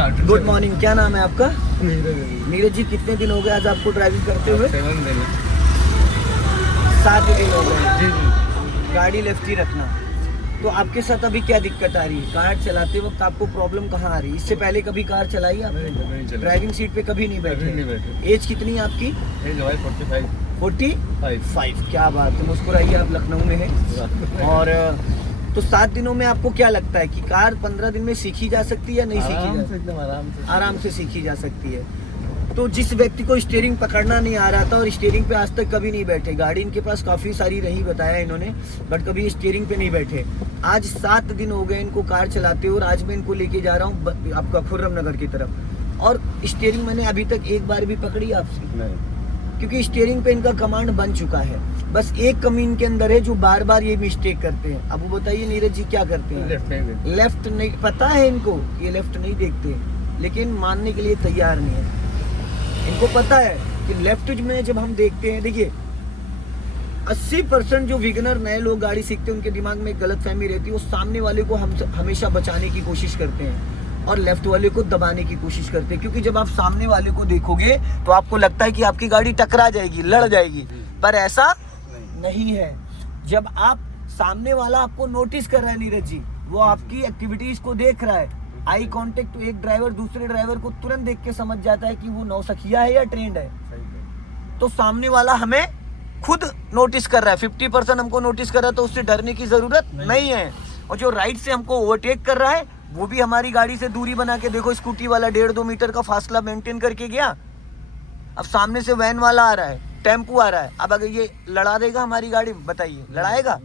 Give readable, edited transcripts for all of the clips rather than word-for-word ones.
Good morning, क्या नाम है आपका? नीरज जी, कितने दिन हो गए आज आपको ड्राइविंग करते हुए? 7 दिन हो गए। जी जी। गाड़ी लेफ्ट ही रखना। तो आपके साथ अभी क्या दिक्कत आ रही है? कार चलाते वक्त आपको प्रॉब्लम कहाँ आ रही है? इससे पहले कभी कार चलाई आपने? नहीं चली। ड्राइविंग सीट पे कभी नहीं बैठे? नहीं बैठे। एज कितनी है आपकी? 45। 45। क्या बात है, मुस्कुराइए, आप लखनऊ में हैं। और तो 7 दिनों में आपको क्या लगता है कि कार 15 दिन में सीखी जा सकती है या नहीं सीखी जा सकती? एकदम आराम से सीखी जा सकती है। तो जिस व्यक्ति को स्टीयरिंग पकड़ना नहीं आ रहा था और स्टीयरिंग पे आज तक कभी नहीं बैठे, गाड़ी इनके पास काफ़ी सारी रही बताया इन्होंने, बट कभी स्टीयरिंग पे नहीं बैठे, आज 7 दिन हो गए इनको कार चलाते हुए और आज मैं इनको लेके जा रहा हूँ आपका खुर्रम नगर की तरफ, और स्टीयरिंग मैंने अभी तक एक बार भी पकड़ी आपसे नहीं, क्योंकि स्टीयरिंग पे इनका कमांड बन चुका है। बस एक कमी इनके अंदर है जो बार बार ये मिस्टेक करते हैं। अब वो बताइए नीरज जी क्या करते हैं? लेफ्ट नहीं, पता है इनको ये लेफ्ट नहीं देखते, लेकिन मानने के लिए तैयार नहीं है। इनको पता है कि लेफ्ट में जब हम देखते हैं, देखिए 80% जो विगनर नए लोग गाड़ी सीखते हैं उनके दिमाग में एक गलतफहमी रहती है, वो सामने वाले को हम हमेशा बचाने की कोशिश करते हैं और लेफ्ट वाले को दबाने की कोशिश करते हैं, क्योंकि जब आप सामने वाले को देखोगे तो आपको लगता है कि आपकी गाड़ी टकरा जाएगी, लड़ जाएगी, पर ऐसा नहीं है। जब आप सामने वाला आपको नोटिस कर रहा है नीरज जी, वो आपकी एक्टिविटीज को देख रहा है, आई कांटेक्ट, तो एक ड्राइवर दूसरे ड्राइवर को तुरंत देख के समझ जाता है कि वो नौसखिया है या ट्रेंड है। तो सामने वाला हमें खुद नोटिस कर रहा है, 50% हमको नोटिस कर रहा है, तो उससे डरने की जरूरत नहीं है। और जो राइट से हमको ओवरटेक कर रहा है वो भी हमारी गाड़ी से दूरी बना के, देखो स्कूटी वाला 1.5-2 मीटर का फासला मेंटेन करके गया। अब सामने से वैन वाला आ रहा है, टेम्पू आ रहा है, अब अगर ये लड़ा देगा हमारी गाड़ी, बताइए लड़ाएगा?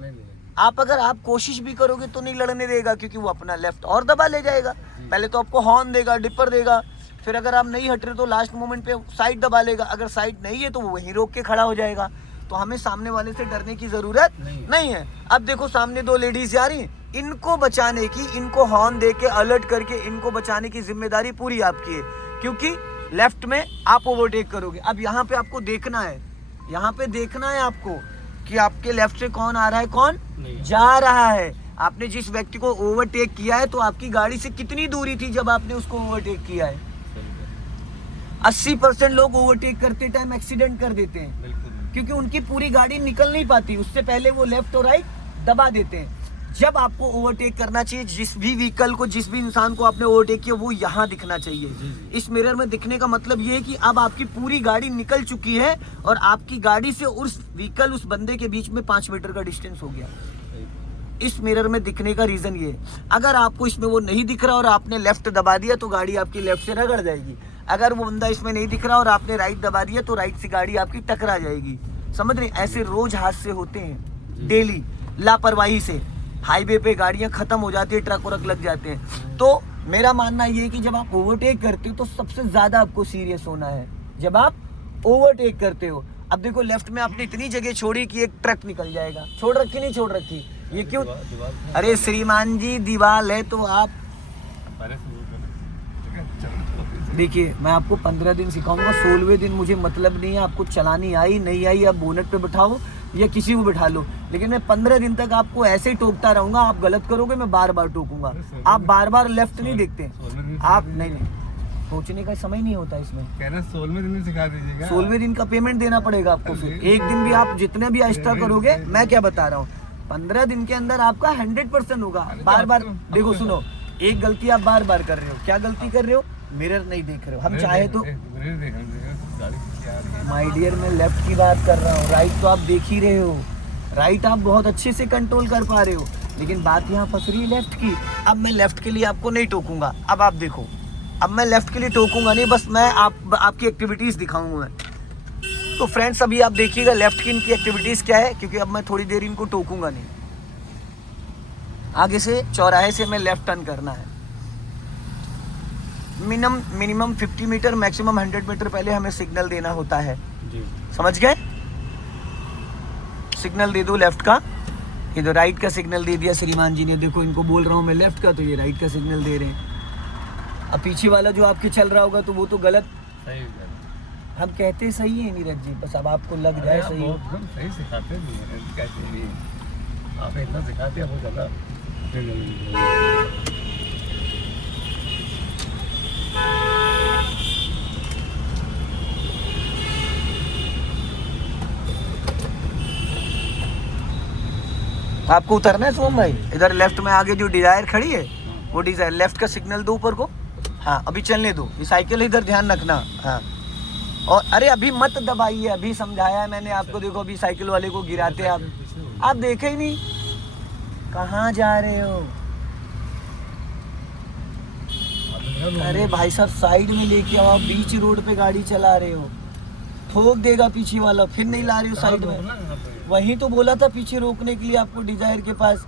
आप अगर आप कोशिश भी करोगे तो नहीं लड़ने देगा, क्योंकि वो अपना लेफ्ट और दबा ले जाएगा। पहले तो आपको हॉर्न देगा, डिपर देगा, फिर अगर आप नहीं हट रहे तो लास्ट मोमेंट पे साइड दबा लेगा, अगर साइड नहीं है तो वो वहीं रोक के खड़ा हो जाएगा। तो हमें सामने वाले से डरने की जरूरत नहीं है। अब देखो सामने 2 लेडीज जा रही, इनको बचाने की, इनको हॉर्न दे के अलर्ट करके इनको बचाने की जिम्मेदारी पूरी आपकी है, क्योंकि लेफ्ट में आप ओवरटेक करोगे। अब यहाँ पे आपको देखना है, यहाँ पे देखना है आपको कि आपके लेफ्ट से कौन आ रहा है, कौन जा रहा है। आपने जिस व्यक्ति को ओवरटेक किया है तो आपकी गाड़ी से कितनी दूरी थी जब आपने उसको ओवरटेक किया है? 80% लोग ओवरटेक करते टाइम एक्सीडेंट कर देते हैं, क्योंकि उनकी पूरी गाड़ी निकल नहीं पाती, उससे पहले वो लेफ्ट और राइट दबा देते हैं। जब आपको ओवरटेक करना चाहिए, जिस भी व्हीकल को, जिस भी इंसान को आपने ओवरटेक किया, वो यहाँ दिखना चाहिए। इस मिरर में दिखने का मतलब ये है कि अब आपकी पूरी गाड़ी निकल चुकी है और आपकी गाड़ी से उस व्हीकल, उस बंदे के बीच में 5 मीटर का डिस्टेंस हो गया। इस मिरर में दिखने का रीजन ये है। अगर आपको इसमें वो नहीं दिख रहा और आपने लेफ्ट दबा दिया तो गाड़ी आपकी लेफ्ट से रगड़ जाएगी। अगर वो बंदा इसमें नहीं दिख रहा और आपने राइट दबा दिया तो राइट से गाड़ी आपकी टकरा जाएगी। समझ रहे? ऐसे रोज हादसे होते हैं डेली, लापरवाही से हाईवे पे गाड़ियां खत्म हो जाती है, ट्रक वरक लग जाते हैं। तो मेरा मानना ये है कि जब आप ओवरटेक करते हो तो सबसे ज्यादा आपको सीरियस होना है जब आप ओवरटेक करते हो। अब देखो लेफ्ट में आपने इतनी जगह छोड़ी कि एक ट्रक निकल जाएगा, छोड़ रखी नहीं छोड़ रखी, ये क्यों? अरे श्रीमान जी, दीवार है तो आप देखिए, मैं आपको 15 दिन सिखाऊंगा, 16वें दिन मुझे मतलब नहीं है आपको चलानी आई नहीं आई, आप बोनट पे बिठाओ या किसी को बिठा लो, लेकिन मैं 15 दिन तक आपको ऐसे ही टोकता रहूंगा। आप गलत करोगे, मैं बार बार टोकूंगा। आप बार बार लेफ्ट नहीं देखते, आप नहीं, सोचने का समय नहीं होता इसमें। 16वें दिन सिखा दीजिएगा। 16वें दिन का पेमेंट देना पड़ेगा आपको। फिर एक दिन भी आप जितने भी एक्स्ट्रा करोगे, मैं क्या बता रहा हूँ, 15 दिन के अंदर आपका 100% होगा। बार बार देखो, सुनो, एक गलती आप बार बार कर रहे हो। क्या गलती कर रहे हो? मिरर नहीं देख रहे हो। हम चाहे तो, माय डियर, मैं लेफ्ट की बात कर रहा हूँ, राइट तो आप देख ही रहे हो, राइट आप बहुत अच्छे से कंट्रोल कर पा रहे हो, लेकिन बात यहाँ फंस रही है लेफ्ट की। अब मैं लेफ्ट के लिए आपको नहीं टोकूंगा। अब आप देखो, अब मैं लेफ्ट के लिए टोकूंगा नहीं, बस मैं आपकी एक्टिविटीज दिखाऊंगा मैं। तो फ्रेंड्स, अभी आप देखिएगा लेफ्ट की इनकी एक्टिविटीज क्या है, क्योंकि अब मैं थोड़ी देर इनको टोकूंगा नहीं। आगे से चौराहे से मैं लेफ्ट टर्न करना है। मिनिमम 50 मीटर, मैक्सिमम 100 मीटर पहले हमें सिग्नल देना होता है जी। समझ गए? सिग्नल दे दो लेफ्ट का। ये तो राइट का सिग्नल दे दिया श्रीमान जी ने, देखो इनको बोल रहा हूँ मैं लेफ्ट का, तो ये राइट का सिग्नल दे रहे हैं। अब पीछे वाला जो आपके चल रहा होगा तो वो तो गलत, हम कहते सही है नीरज जी, बस अब आपको लग जाए सही। सही सिखाते नहीं, आप इतना सिखाते हैं वो ज्यादा। आपको उतरना है सोम भाई, इधर लेफ्ट में आगे जो डिजायर खड़ी है वो डिजायर, लेफ्ट का सिग्नल दो ऊपर को। हाँ अभी चलने दो, ये साइकिल इधर ध्यान रखना। हाँ और अरे अभी मत दबाइए, अभी समझाया है मैंने आपको। देखो अभी साइकिल वाले को गिराते आप देखे ही नहीं। कहाँ जा रहे हो? अरे भाई साहब साइड में लेके आओ, आप बीच रोड पे गाड़ी चला रहे हो, ठोक देगा पीछे वाला, फिर नहीं ला रहे हो साइड में। वही तो बोला था पीछे रोकने के लिए आपको डिजायर के पास।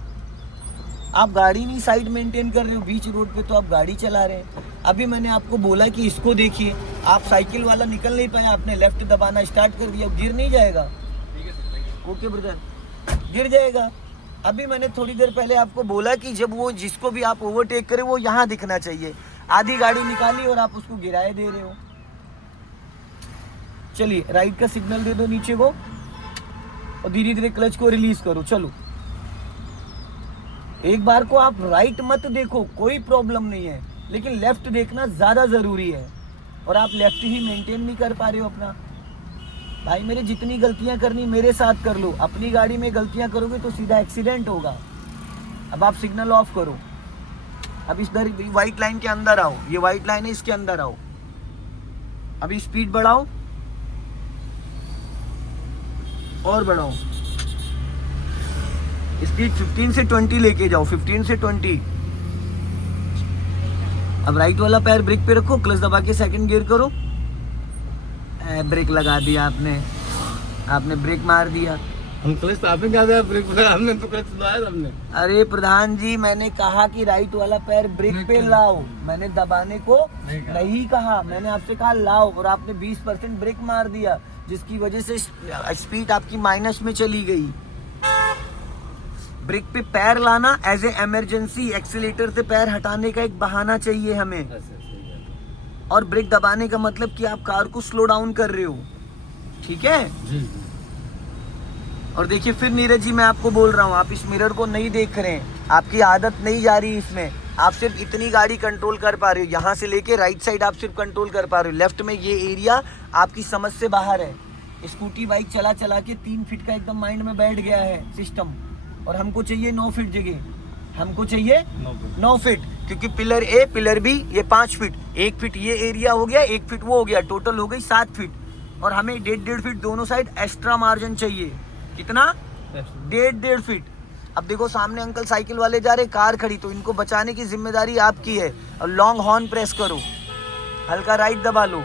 आप गाड़ी नहीं साइड मेंटेन कर रहे हो, बीच रोड पे तो आप गाड़ी चला रहे हैं। अभी मैंने आपको बोला कि इसको देखिए, आप साइकिल वाला निकल नहीं पाए, आपने लेफ्ट दबाना स्टार्ट कर दिया, गिर नहीं जाएगा? ओके ब्रदर, गिर जाएगा। अभी मैंने थोड़ी देर पहले आपको बोला कि जब वो जिसको भी आप ओवरटेक करें वो यहाँ दिखना चाहिए। आधी गाड़ी निकाली और आप उसको गिराए दे रहे हो। चलिए राइट का सिग्नल दे दो नीचे को और धीरे धीरे क्लच को रिलीज करो। चलो एक बार को आप राइट मत देखो, कोई प्रॉब्लम नहीं है, लेकिन लेफ्ट देखना ज्यादा जरूरी है। और आप लेफ्ट ही मेंटेन नहीं कर पा रहे हो अपना। भाई मेरे जितनी गलतियां करनी मेरे साथ कर लो, अपनी गाड़ी में गलतियां करोगे तो सीधा एक्सीडेंट होगा। अब आप सिग्नल ऑफ करो, अब इस दर व्हाइट लाइन के अंदर आओ, ये व्हाइट लाइन है इसके अंदर आओ। अभी स्पीड बढ़ाओ और बढ़ाओ, स्पीड 15 से 20 लेके जाओ, 15 से 20। अब राइट वाला पैर ब्रेक पे रखो, क्लच दबा के सेकंड गियर करो। ब्रेक लगा दिया आपने ब्रेक मार दिया। हम क्लच तो आपने क्या दिया, ब्रेक लगा हमने तो क्लच दबाया हमने। अरे प्रधान जी मैंने कहा कि राइट वाला पैर ब्रेक पे लाओ, मैंने दबाने को नहीं कहा, मैंने आपसे कहा लाओ, और आपने 20% ब्रेक मार दिया, जिसकी वजह से स्पीड आपकी माइनस में चली गई। ब्रेक पे पैर लाना एज ए इमरजेंसी, एक्सीलेटर से पैर हटाने का एक बहाना चाहिए हमें। और ब्रेक दबाने का मतलब कि आप कार को स्लो डाउन कर रहे हो, ठीक है जी। और देखिए फिर नीरज जी मैं आपको बोल रहा हूँ, आप इस मिरर को नहीं देख रहे हैं, आपकी आदत नहीं जा रही इसमें। आप सिर्फ इतनी गाड़ी कंट्रोल कर पा रहे हो, यहाँ से लेके राइट साइड आप सिर्फ कंट्रोल कर पा रहे हो। लेफ्ट में ये एरिया आपकी समझ से बाहर है। स्कूटी बाइक चला चला के 3 फीट का एकदम माइंड में बैठ गया है सिस्टम, और हमको चाहिए 9 फीट जगह, हमको चाहिए 9 फीट, क्योंकि पिलर ए पिलर बी ये 5 फीट, 1 फीट ये एरिया हो गया, 1 फीट वो हो गया, टोटल हो गई 7 फीट। और हमें 1.5 फीट दोनों साइड एक्स्ट्रा मार्जिन चाहिए। कितना? 1.5 फीट। अब देखो सामने अंकल साइकिल वाले जा रहे, कार खड़ी, तो इनको बचाने की जिम्मेदारी आपकी है। और लॉन्ग हॉर्न प्रेस करो, हल्का राइट दबा लो,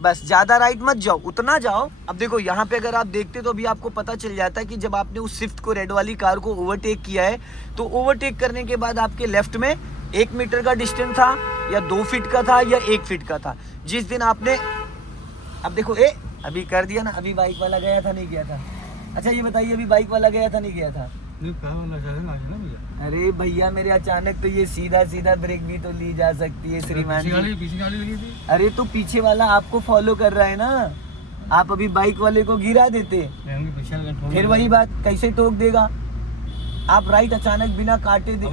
बस ज्यादा राइट मत जाओ, उतना जाओ। अब देखो यहाँ पे अगर आप देखते तो भी आपको पता चल जाता है कि जब आपने उस स्विफ्ट को, रेड वाली कार को ओवरटेक किया है, तो ओवरटेक करने के बाद आपके लेफ्ट में 1 मीटर का डिस्टेंस था या 2 फीट का था या 1 फीट का था। जिस दिन आपने, अब देखो अभी कर दिया ना, अभी बाइक वाला गया था नहीं गया था? अच्छा ये बताइए अभी बाइक वाला गया था नहीं गया था? नहीं, कार वाला जाएगा ना भैया। अरे भैया मेरे अचानक तो ये सीधा सीधा ब्रेक भी तो ली जा सकती है श्रीमान जी। पीछे गाड़ी लगी थी। अरे तो पीछे वाला आपको फॉलो कर रहा है ना, आप अभी बाइक वाले को गिरा देते, फिर वही बात कैसे टोक देगा? आप राइट अचानक बिना काटे दे।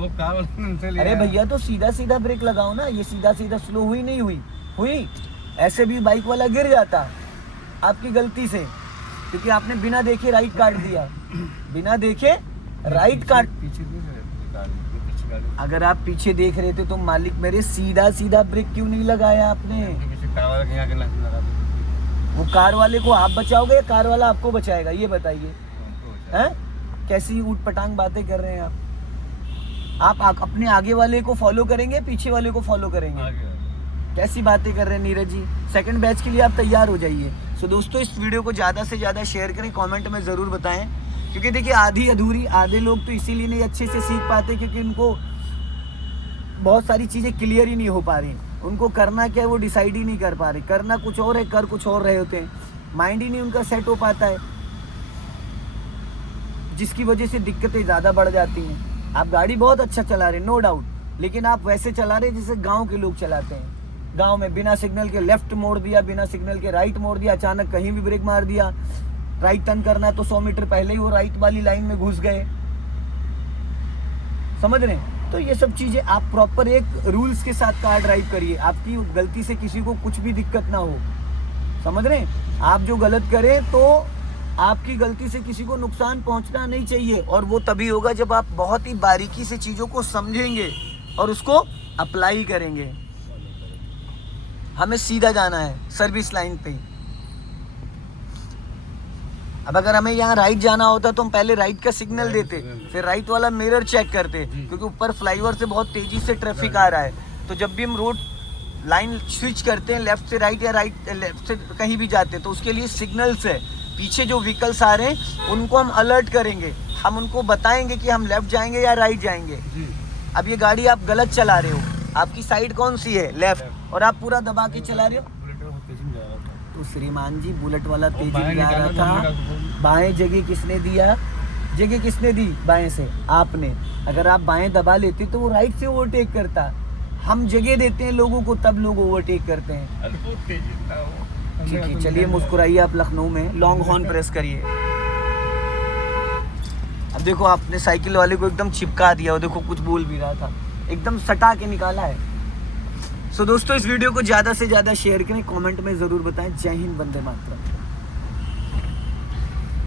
अरे भैया तो सीधा सीधा ब्रेक लगाओ ना, ये सीधा सीधा स्लो हुई नहीं हुई, ऐसे भी बाइक वाला गिर जाता आपकी गलती से, क्योंकि आपने बिना देखे राइट काट दिया, बिना देखे राइट काट। अगर आप पीछे देख रहे थे तो मालिक मेरे सीधा सीधा ब्रेक क्यों नहीं लगाया आपने? वो कार वाले को आप बचाओगे या कार वाला आपको बचाएगा, ये बताइए। हैं कैसी ऊट पटांग बातें कर रहे हैं आप अपने आगे वाले को फॉलो करेंगे, पीछे वाले को फॉलो करेंगे? कैसी बातें कर रहे हैं नीरज जी। सेकंड बैच के लिए आप तैयार हो जाइए। सो दोस्तों इस वीडियो को ज़्यादा से ज़्यादा शेयर करें, कमेंट में ज़रूर बताएं, क्योंकि देखिए आधी अधूरी, आधे लोग तो इसीलिए नहीं अच्छे से सीख पाते क्योंकि उनको बहुत सारी चीज़ें क्लियर ही नहीं हो पा रही, उनको करना क्या है वो डिसाइड ही नहीं कर पा रहे, करना कुछ और है कर कुछ और रहे होते हैं, माइंड ही नहीं उनका सेट हो पाता है, जिसकी वजह से दिक्कतें ज़्यादा बढ़ जाती हैं। आप गाड़ी बहुत अच्छा चला रहे नो डाउट, लेकिन आप वैसे चला रहे जैसे गाँव के लोग चलाते हैं। गांव में बिना सिग्नल के लेफ्ट मोड़ दिया, बिना सिग्नल के राइट मोड़ दिया, अचानक कहीं भी ब्रेक मार दिया, राइट टर्न करना तो 100 मीटर पहले ही वो राइट वाली लाइन में घुस गए, समझ रहे हैं? तो ये सब चीजें आप प्रॉपर एक रूल्स के साथ कार ड्राइव करिए, आपकी गलती से किसी को कुछ भी दिक्कत ना हो, समझ रहे हैं? आप जो गलत करें तो आपकी गलती से किसी को नुकसान पहुंचना नहीं चाहिए, और वो तभी होगा जब आप बहुत ही बारीकी से चीज़ों को समझेंगे और उसको अप्लाई करेंगे। हमें सीधा जाना है सर्विस लाइन पे ही। अब अगर हमें यहाँ राइट जाना होता तो हम पहले राइट का सिग्नल देते, फिर राइट वाला मिरर चेक करते, क्योंकि ऊपर फ्लाईओवर से बहुत तेजी से ट्रैफिक आ रहा है। तो जब भी हम रोड लाइन स्विच करते हैं लेफ्ट से राइट या राइट लेफ्ट से कहीं भी जाते हैं, तो उसके लिए सिग्नल्स है। पीछे जो व्हीकल्स आ रहे हैं उनको हम अलर्ट करेंगे, हम उनको बताएंगे कि हम लेफ्ट जाएंगे या राइट जाएंगे। अब ये गाड़ी आप गलत चला रहे हो, आपकी साइड कौन सी है? लेफ्ट, और आप पूरा दबा के चला रहे हो। तो श्रीमान जी बुलेट वाला तेज जा रहा था, बाएं जगह किसने दिया? जगह किसने दी? बाएं से आपने। अगर आप बाएं दबा लेते तो वो राइट से ओवरटेक करता। हम जगह देते हैं लोगों को, तब लोग ओवरटेक करते हैं। ठीक है, चलिए मुस्कुराइए आप लखनऊ में, लॉन्ग हॉर्न प्रेस करिए। अब देखो आपने साइकिल वाले को एकदम चिपका दिया, वो देखो कुछ बोल भी रहा था, एकदम सटा के निकाला है। सो दोस्तों इस वीडियो को ज़्यादा से ज़्यादा शेयर करें, कमेंट में ज़रूर बताएं। जय हिंद, वंदे मातरम।